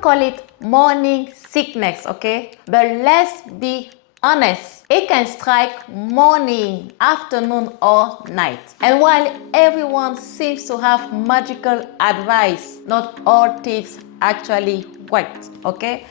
call it morning sickness, okay? But let's be honest. It can strike morning, afternoon, or night. And while everyone seems to have magical advice, not all tips actually worked, okay?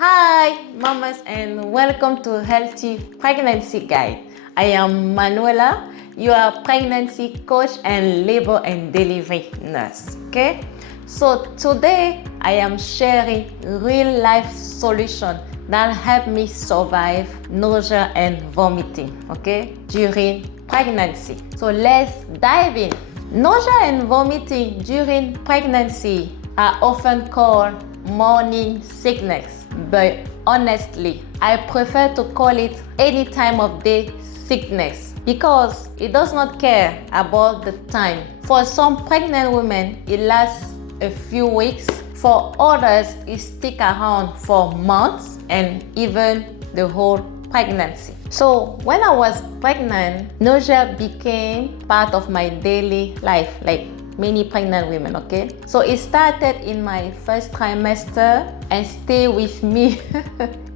Hi mamas, and welcome to Healthy Pregnancy Guide. I am Manuela, your pregnancy coach and labor and delivery nurse. Okay, so today I am sharing real life solution that help me survive nausea and vomiting, okay, during pregnancy. So let's dive in. Nausea and vomiting during pregnancy are often called morning sickness, but honestly, I prefer to call it any time of day sickness because it does not care about the time. For some pregnant women, it lasts a few weeks. For others, it sticks around for months and even the whole pregnancy. So when I was pregnant, nausea became part of my daily life, like many pregnant women, okay? So it started in my first trimester and stayed with me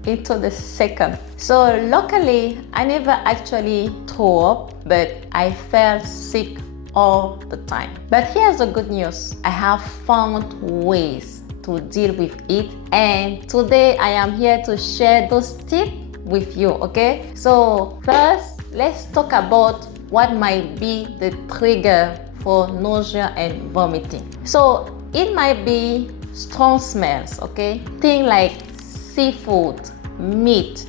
into the second. So luckily, I never actually threw up, but I felt sick all the time. But here's the good news. I have found ways to deal with it, and today I am here to share those tips with you, okay? So first, let's talk about what might be the trigger for nausea and vomiting. So it might be strong smells, okay? Things like seafood, meat,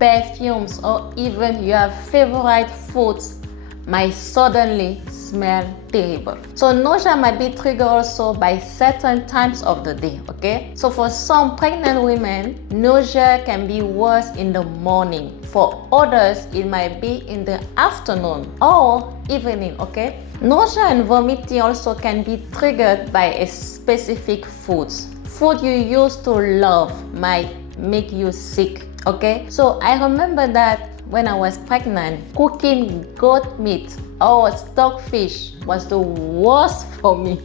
perfumes, or even your favorite foods might suddenly smell terrible. So nausea might be triggered also by certain times of the day, okay? So for some pregnant women, nausea can be worse in the morning. For others, it might be in the afternoon or evening, okay? Nausea and vomiting also can be triggered by a specific foods. Food you used to love might make you sick, okay? So I remember that when I was pregnant, cooking goat meat or stockfish was the worst for me.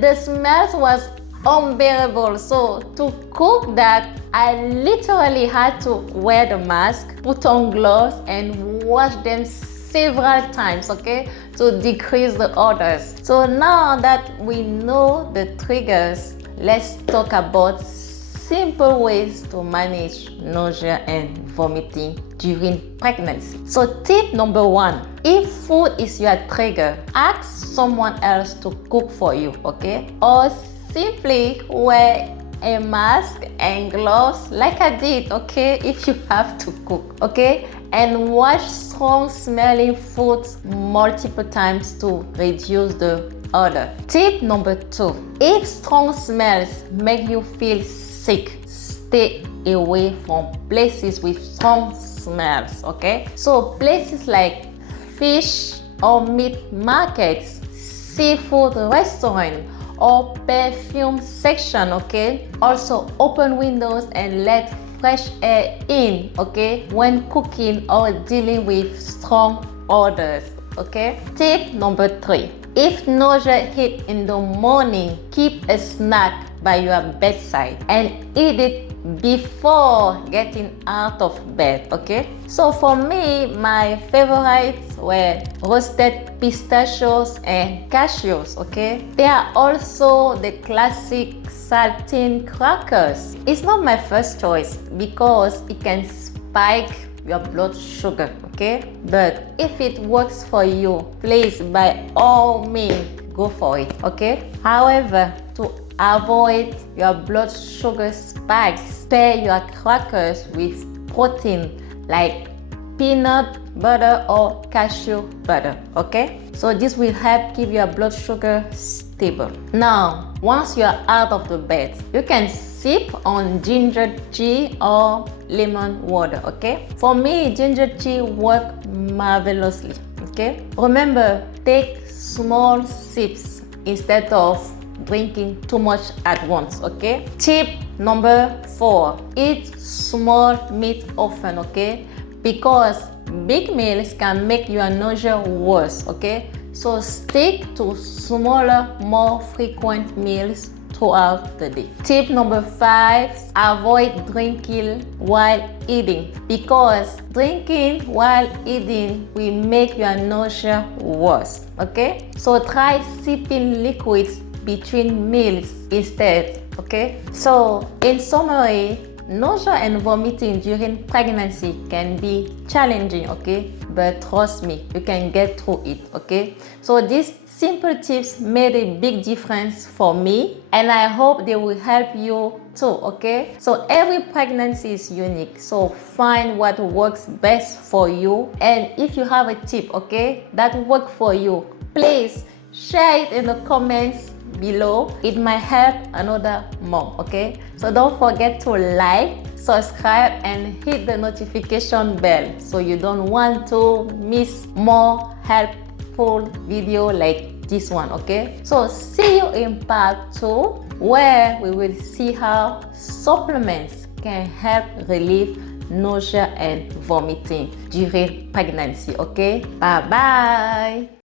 The smell was unbearable. So to cook that, I literally had to wear the mask, put on gloves, and wash them several times, okay, to decrease the odors. So now that we know the triggers, let's talk about simple ways to manage nausea and vomiting during pregnancy. So tip number one, if food is your trigger, ask someone else to cook for you, okay? Or simply wear a mask and gloves like I did, okay, if you have to cook, okay? And wash strong smelling foods multiple times to reduce the odor. Tip number two, if strong smells make you feel sick, stay away from places with strong smells, okay? So places like fish or meat markets, seafood restaurant, or perfume section, okay? Also open windows and let fresh air in, okay, when cooking or dealing with strong odors, okay? Tip number three, if nausea hit in the morning, keep a snack by your bedside and eat it before getting out of bed, okay? So for me, my favorites were roasted pistachios and cashews, okay? They are also the classic saltine crackers. It's not my first choice because it can spike your blood sugar, okay? But if it works for you, please, by all means, go for it, okay? However, to avoid your blood sugar spikes, pair your crackers with protein like peanut butter or cashew butter, okay? So this will help keep your blood sugar stable. Now, once you are out of the bed, you can sip on ginger tea or lemon water, okay? For me, ginger tea works marvelously, okay? Remember, take small sips instead of drinking too much at once, okay? Tip Number 4, eat small meat often, okay? Because big meals can make your nausea worse, okay? So stick to smaller, more frequent meals throughout the day. Tip number 5, avoid drinking while eating, because drinking while eating will make your nausea worse, okay? So try sipping liquids between meals instead, okay? So in summary, nausea and vomiting during pregnancy can be challenging, okay? But trust me, you can get through it, okay? So these simple tips made a big difference for me, and I hope they will help you too, okay? So every pregnancy is unique, so find what works best for you. And if you have a tip, okay, that worked for you, please share it in the comments below. It might help another mom, okay? So don't forget to like, subscribe, and hit the notification bell so you don't want to miss more helpful video like this one, okay? So see you in part 2, where we will see how supplements can help relieve nausea and vomiting during pregnancy, okay? Bye bye.